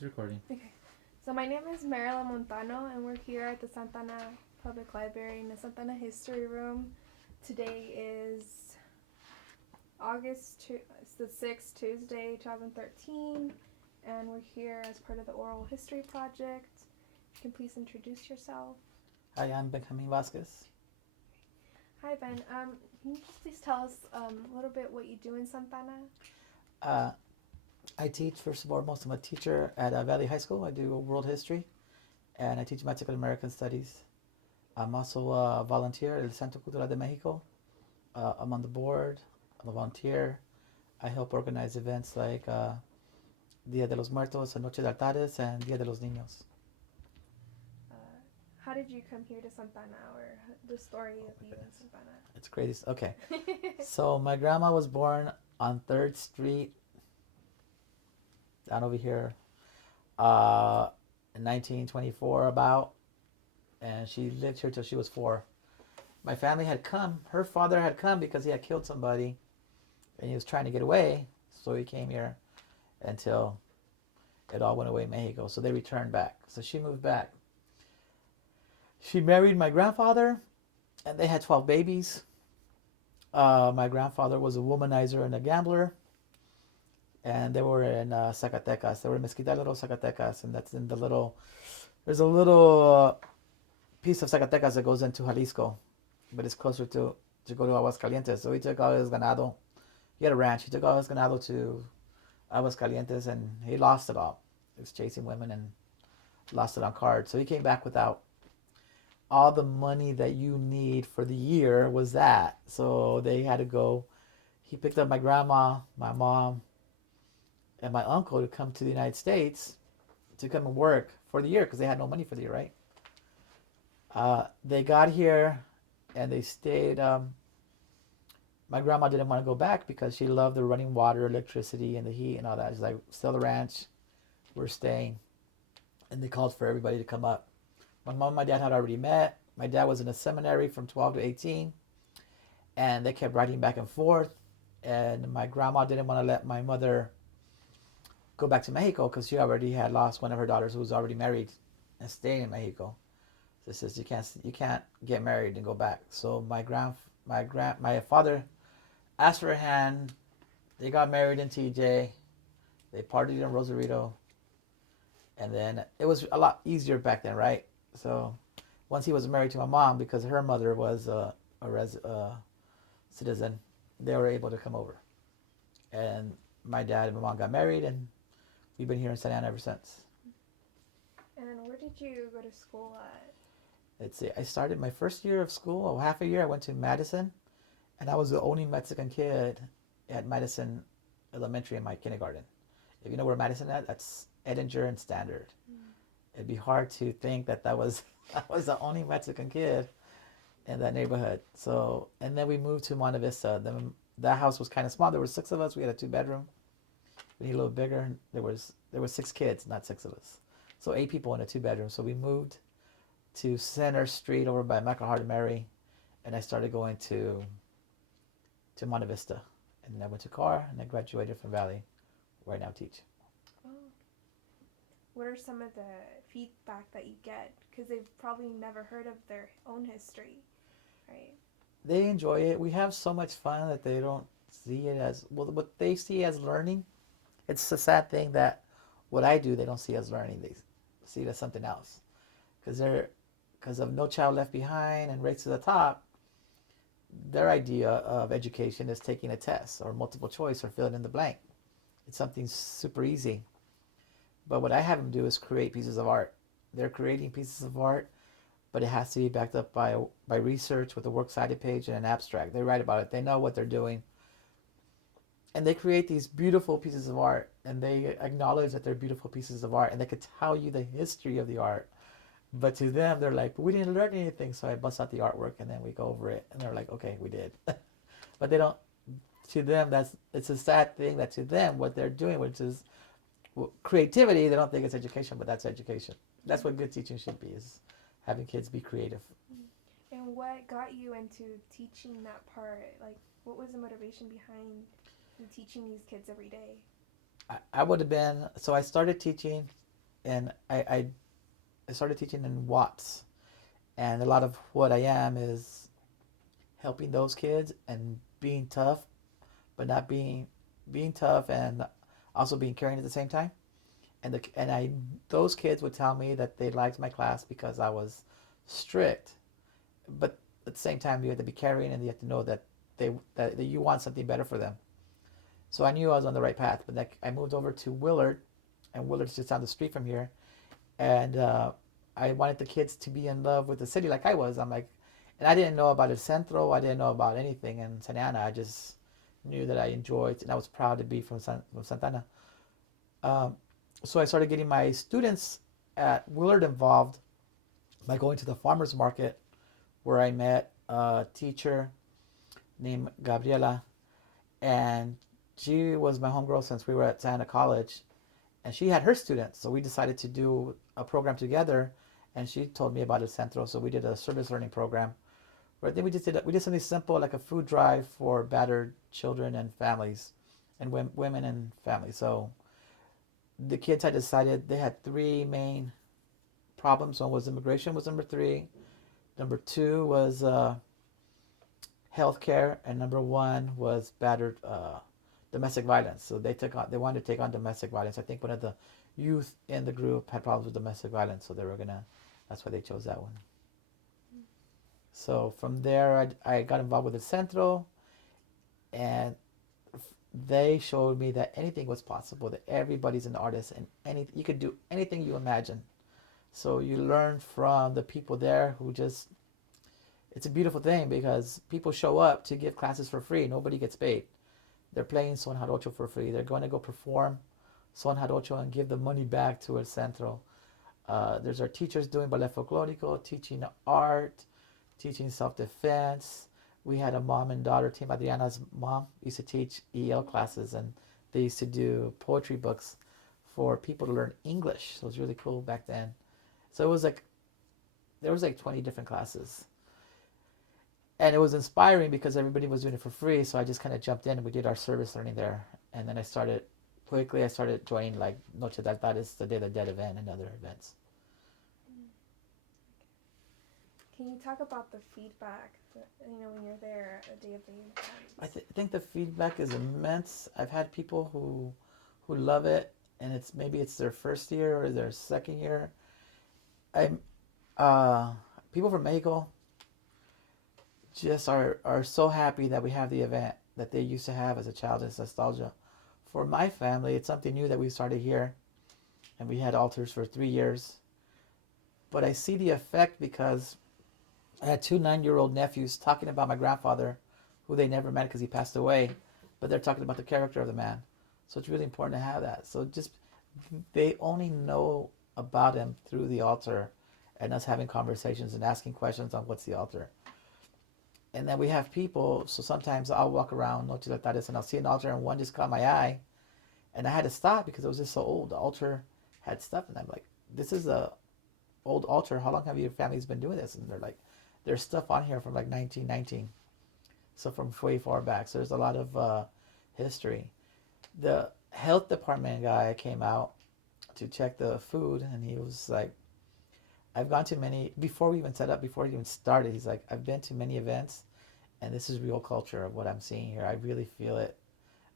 It's recording. Okay. So my name is Marilyn Montano, and we're here at the Santana Public Library in the Santana History Room. Today is it's the 6th, Tuesday, 2013, and we're here as part of the Oral History Project. You can please introduce yourself. Hi, I'm Ben Vazquez. Hi, Ben. Can you just please tell us a little bit what you do in Santana? Uh, I teach, first of all, most I'm a teacher at Valley High School. I do world history and I teach Mexican American studies. I'm also a volunteer at el Centro Cultural de Mexico. I'm on the board, I'm a volunteer. I help organize events like Dia de los Muertos, Noche de Altares, and Dia de los Niños. How did you come here to Santana, or the story of you in Santana? It's crazy. Okay. So my grandma was born on 3rd Street, down over here, in 1924 about, and she lived here till she was 4. My family had come, her father had come because he had killed somebody and he was trying to get away, so he came here until it all went away in Mexico. So they returned back. So she moved back. She married my grandfather and they had 12 babies. My grandfather was a womanizer and a gambler, and they were in Zacatecas. They were in Mezquita, little Zacatecas, and that's in the little. There's a little piece of Zacatecas that goes into Jalisco, but it's closer to go to Aguascalientes. So he took all his ganado. He had a ranch. He took all his ganado to Aguascalientes, and he lost it all. He was chasing women and lost it on cards. So he came back without all the money that you need for the year was that. So they had to go. He picked up my grandma, my mom, and my uncle to come to the United States to come and work for the year because they had no money for the year, right? They got here and they stayed. My grandma didn't want to go back because she loved the running water, electricity, and the heat and all that. She's like, sell the ranch, we're staying. And they called for everybody to come up. My mom and my dad had already met. My dad was in a seminary from 12 to 18. And they kept writing back and forth. And my grandma didn't want to let my mother go back to Mexico because she already had lost one of her daughters who was already married and staying in Mexico. So she says you can't get married and go back. So my father asked for her hand. They got married in TJ. They partied in Rosarito. And then it was a lot easier back then, right? So once he was married to my mom, because her mother was a citizen, they were able to come over. And my dad and my mom got married, and we've been here in Santa Ana ever since. And where did you go to school at? Let's see, I started my first year of school, half a year, I went to Madison, and I was the only Mexican kid at Madison Elementary in my kindergarten. If you know where Madison is, that's Edinger and Standard. It'd be hard to think that was I was the only Mexican kid in that neighborhood. So, and then we moved to Monte Vista. Then that house was kind of small. There were 6 of us. We had a 2-bedroom. We need a little bigger. There were 6 kids, not 6 of us. So 8 people in a 2-bedroom. So we moved to Center Street over by Michael Hart and Mary, and I started going to Monte Vista. And then I went to Carr, and I graduated from Valley, where I now teach. Oh. What are some of the feedback that you get? Because they've probably never heard of their own history, right? They enjoy it. We have so much fun that they don't see it as, well, what they see as learning. It's a sad thing that what I do, they don't see as learning. They see it as something else. Because of No Child Left Behind and Race to the Top, their idea of education is taking a test or multiple choice or filling in the blank. It's something super easy. But what I have them do is create pieces of art. They're creating pieces of art, but it has to be backed up by research with a works cited page and an abstract. They write about it. They know what they're doing. And they create these beautiful pieces of art, and they acknowledge that they're beautiful pieces of art, and they could tell you the history of the art. But to them, they're like, but we didn't learn anything. So I bust out the artwork, and then we go over it, and they're like, okay, we did. But they don't, to them, it's a sad thing that to them, what they're doing, which is creativity, they don't think it's education, but that's education. That's what good teaching should be, is having kids be creative. And what got you into teaching that part? Like, what was the motivation behind you teaching these kids every day? I would have been, so I started teaching and I started teaching in Watts, and a lot of what I am is helping those kids and being tough, but not being tough and also being caring at the same time. And I those kids would tell me that they liked my class because I was strict, but at the same time you have to be caring and you have to know that that you want something better for them. So I knew I was on the right path. But like I moved over to Willard, and Willard's just down the street from here, and I wanted the kids to be in love with the city like I was. I'm like, and I didn't know about El Centro. I didn't know about anything in Santa Ana. I just knew that I enjoyed, and I was proud to be from Santana. Um, so I started getting my students at Willard involved by going to the farmers market, where I met a teacher named Gabriela, and she was my homegirl since we were at Santa College, and she had her students. So we decided to do a program together, and she told me about El Centro. So we did a service learning program. Where I think we did something simple like a food drive for battered children and families, and women and families. So the kids had decided they had three main problems. One was immigration was number three. Number two was healthcare, and number one was battered domestic violence. So they wanted to take on domestic violence. I think one of the youth in the group had problems with domestic violence, so they were gonna. That's why they chose that one. So from there, I got involved with the Centro, and they showed me that anything was possible. That everybody's an artist, and you could do anything you imagine. So you learn from the people there who just. It's a beautiful thing because people show up to give classes for free. Nobody gets paid. They're playing Son Jarocho for free. They're going to go perform Son Jarocho and give the money back to El Centro. There's our teachers doing ballet folklorico, teaching art, teaching self-defense. We had a mom and daughter team. Adriana's mom used to teach EL classes, and they used to do poetry books for people to learn English. So it was really cool back then. So it was like, there was like 20 different classes. And it was inspiring because everybody was doing it for free. So I just kind of jumped in and we did our service learning there. And then I started joining like Noche de Altares, the Day of the Dead event, and other events. Can you talk about the feedback, when you're there at the Day of the Event? I think the feedback is immense. I've had people who love it, and maybe it's their first year or their second year. I'm People from Mexico just are so happy that we have the event that they used to have as a child. It's nostalgia. For my family, it's something new that we started here, and we had altars for 3 years. But I see the effect because I had two 9-year-old nephews talking about my grandfather, who they never met because he passed away, but they're talking about the character of the man. So it's really important to have that. So just they only know about him through the altar and us having conversations and asking questions on what's the altar. And then we have people, so sometimes I'll walk around Noche de Altares and I'll see an altar and one just caught my eye. And I had to stop because it was just so old. The altar had stuff, and I'm like, this is a old altar. How long have your families been doing this? And they're like, there's stuff on here from like 1919. So from way far back. So there's a lot of history. The health department guy came out to check the food, and he was like, I've gone to many, before we even set up, before it even started, he's like, I've been to many events, and this is real culture of what I'm seeing here. I really feel it,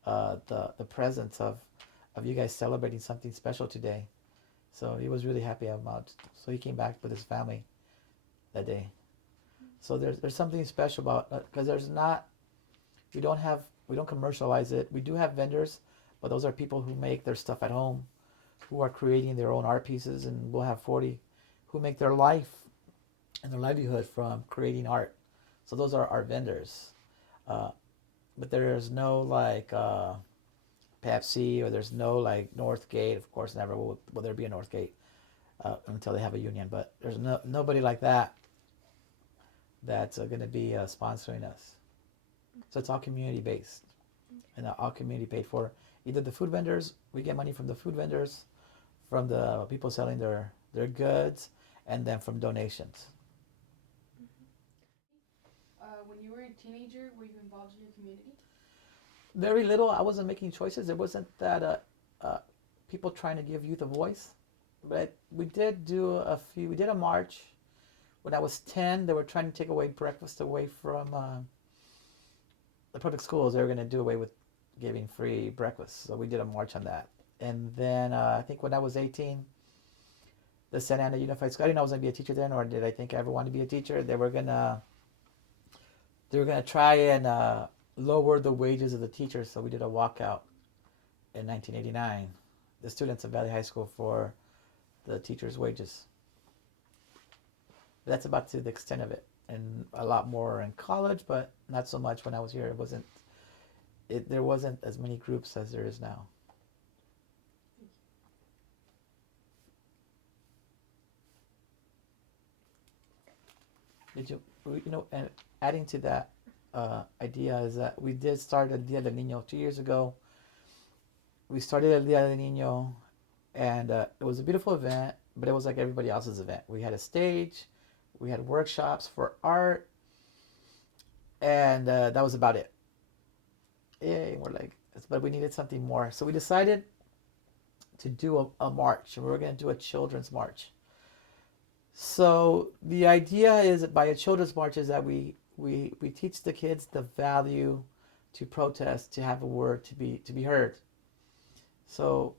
the presence of you guys celebrating something special today. So he was really happy about. So he came back with his family that day. So there's something special about, because we don't commercialize it. We do have vendors, but those are people who make their stuff at home, who are creating their own art pieces, and we'll have 40 who make their life and their livelihood from creating art. So those are our vendors. But there's no like Pepsi, or there's no like Northgate. Of course, never will there be a Northgate until they have a union. But there's nobody like that that's going to be sponsoring us. So it's all community based, and all community paid for. Either the food vendors, we get money from the food vendors, from the people selling their goods, and then from donations. When you were a teenager, were you involved in your community? Very little. I wasn't making choices. It wasn't that people trying to give youth a voice. But we did do a few. We did a march when I was 10. They were trying to take away breakfast away from the public schools. They were going to do away with giving free breakfast. So we did a march on that. And then I think when I was 18, the Santa Ana Unified School. I didn't know I was going to be a teacher then, or did I think I ever wanted to be a teacher? They were gonna try and lower the wages of the teachers. So we did a walkout in 1989. The students of Valley High School for the teachers' wages. That's about to the extent of it, and a lot more in college, but not so much when I was here. There wasn't as many groups as there is now. Did you, and adding to that idea is that we did start El Dia del Niño 2 years ago. We started El Dia del Niño, and it was a beautiful event, but it was like everybody else's event. We had a stage, we had workshops for art, and that was about it. Yay, we're like, but we needed something more. So we decided to do a march, and we were going to do a children's march. So the idea is by a children's march is that we teach the kids the value to protest, to have a word, to be heard. So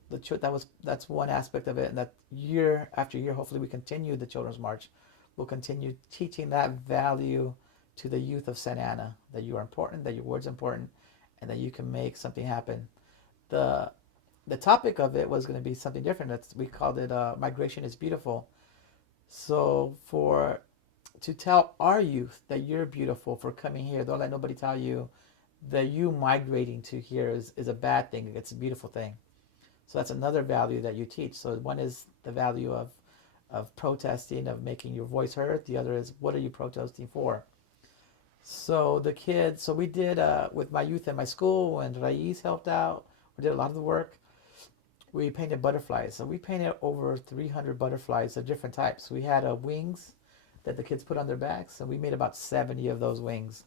that's one aspect of it, and that year after year, hopefully we continue the children's march. We'll continue teaching that value to the youth of Santa Ana, that you are important, that your word's important, and that you can make something happen. The topic of it was going to be something different. We called it Migration is Beautiful. So to tell our youth that you're beautiful for coming here, don't let nobody tell you that you migrating to here is a bad thing. It's a beautiful thing. So that's another value that you teach. So one is the value of protesting, of making your voice heard. The other is, what are you protesting for? So we did with my youth at my school, and Raiz helped out. We did a lot of the work. We painted butterflies. So we painted over 300 butterflies of different types. We had wings that the kids put on their backs, and we made about 70 of those wings.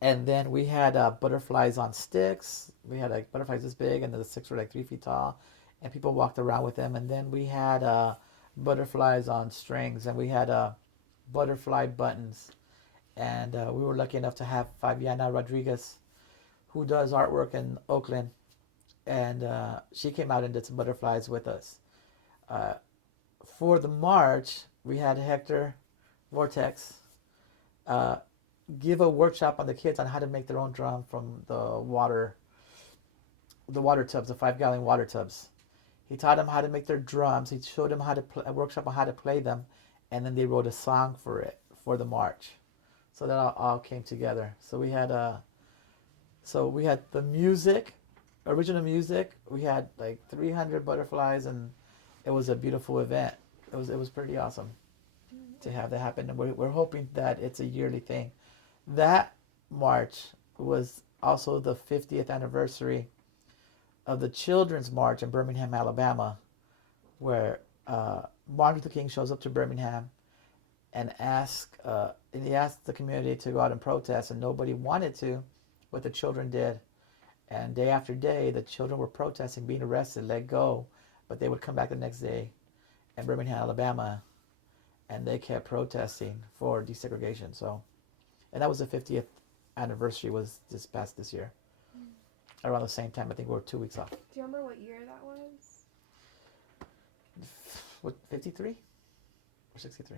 And then we had butterflies on sticks. We had like butterflies this big, and the sticks were like 3 feet tall, and people walked around with them. And then we had butterflies on strings, and we had butterfly buttons. And we were lucky enough to have Fabiana Rodriguez, who does artwork in Oakland, and she came out and did some butterflies with us. For the march, we had Hector Vortex give a workshop on the kids on how to make their own drum from the water tubs, the 5-gallon water tubs. He taught them how to make their drums. He showed them a workshop on how to play them, and then they wrote a song for it for the march. So that all came together. So we had the music, original music. We had like 300 butterflies, and it was a beautiful event. It was pretty awesome to have that happen, and we're hoping that it's a yearly thing. That march was also the 50th anniversary of the Children's March in Birmingham, Alabama, where Martin Luther King shows up to Birmingham and he asked the community to go out and protest, and nobody wanted to, but the children did. And day after day, the children were protesting, being arrested, let go, but they would come back the next day in Birmingham, Alabama, and they kept protesting for desegregation. So, and that was the 50th anniversary, was this year. Around the same time. I think we were 2 weeks off. Do you remember what year that was? What, 53 or 63?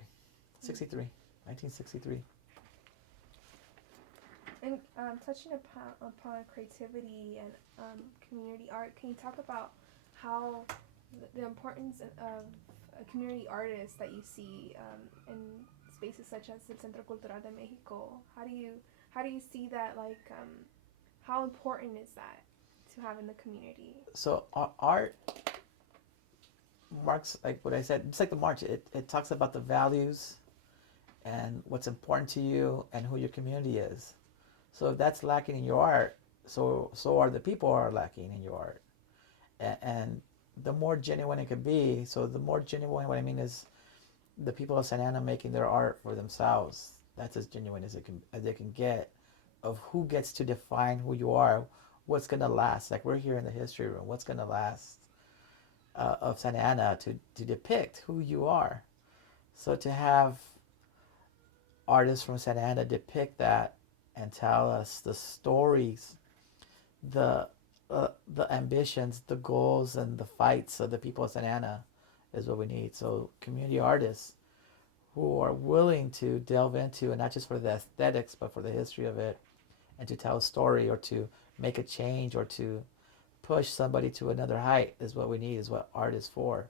63, 1963. And touching upon creativity and community art, can you talk about how the importance of a community artist that you see in spaces such as the Centro Cultural de Mexico? How do you see that? How important is that to have in the community? So art marks, like what I said, just like the march, it talks about the values and what's important to you and who your community is. So if that's lacking in your art, so are the people who are lacking in your art. And the more genuine it could be, so the more genuine, what I mean is the people of Santa Ana making their art for themselves. That's as genuine as they can get, of who gets to define who you are, what's going to last. Like we're here in the history room, what's going to last? of Santa Ana to depict who you are. So to have artists from Santa Ana depict that and tell us the stories, the the ambitions, the goals, and the fights of the people of Santa Ana is what we need. So community artists who are willing to delve into, and not just for the aesthetics, but for the history of it, and to tell a story or to make a change or to push somebody to another height is what we need. Is what art is for.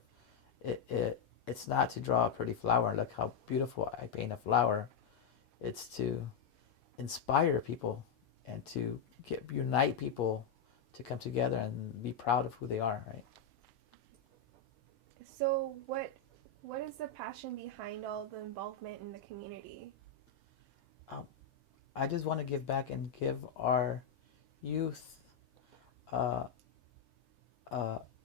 It's not to draw a pretty flower and look how beautiful I paint a flower. It's to inspire people and to unite people to come together and be proud of who they are, right? So what is the passion behind all the involvement in the community? I just want to give back and give our youth uh,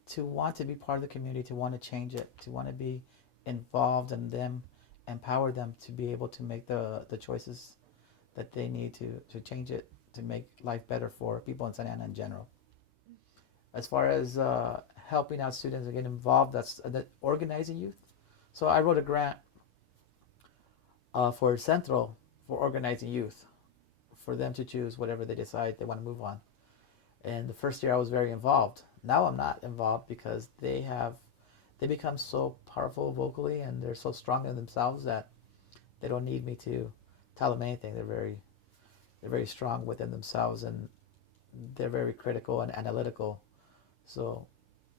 to want to be part of the community, to want to change it, to want to be involved in them, empower them to be able to make the choices that they need to change it, to make life better for people in Santa Ana in general. As far as helping out students and getting involved, that's organizing youth. So I wrote a grant for Central for organizing youth, for them to choose whatever they decide they want to move on. And the first year I was very involved. Now I'm not involved because they become so powerful vocally and they're so strong in themselves that they don't need me to tell them anything. They're very strong within themselves and they're very critical and analytical. So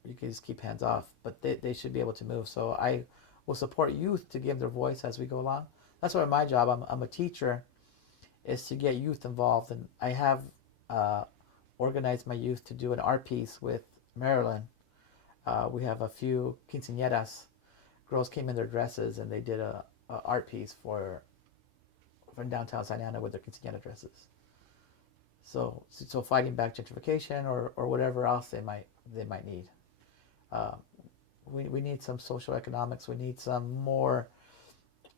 you can just keep hands off, but they should be able to move. So I will support youth to give their voice as we go along. That's what my job. I'm a teacher, is to get youth involved, and I have organized my youth to do an art piece with Marilyn. We have a few quinceañeras. Girls came in their dresses and they did a art piece for downtown Santa Ana with their quinceañera dresses. So fighting back gentrification or whatever else they might need. We need some social economics. We need some more.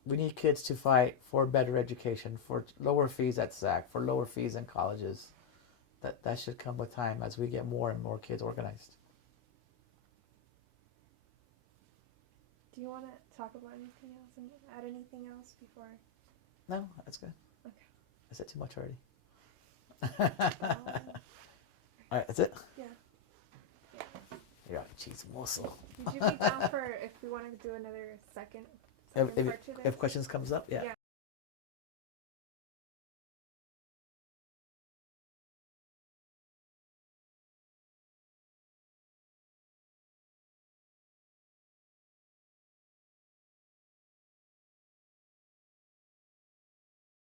We need kids to fight for better education, for lower fees at SAC, for lower fees in colleges. That should come with time as we get more and more kids organized. Do you want to talk about anything else and add anything else before? No, that's good. Okay. I said too much already. Um, All right, that's it. Yeah. You're a cheese morsel. Would you be down for if we want to do another second If part to this? questions comes up, yeah. Yeah.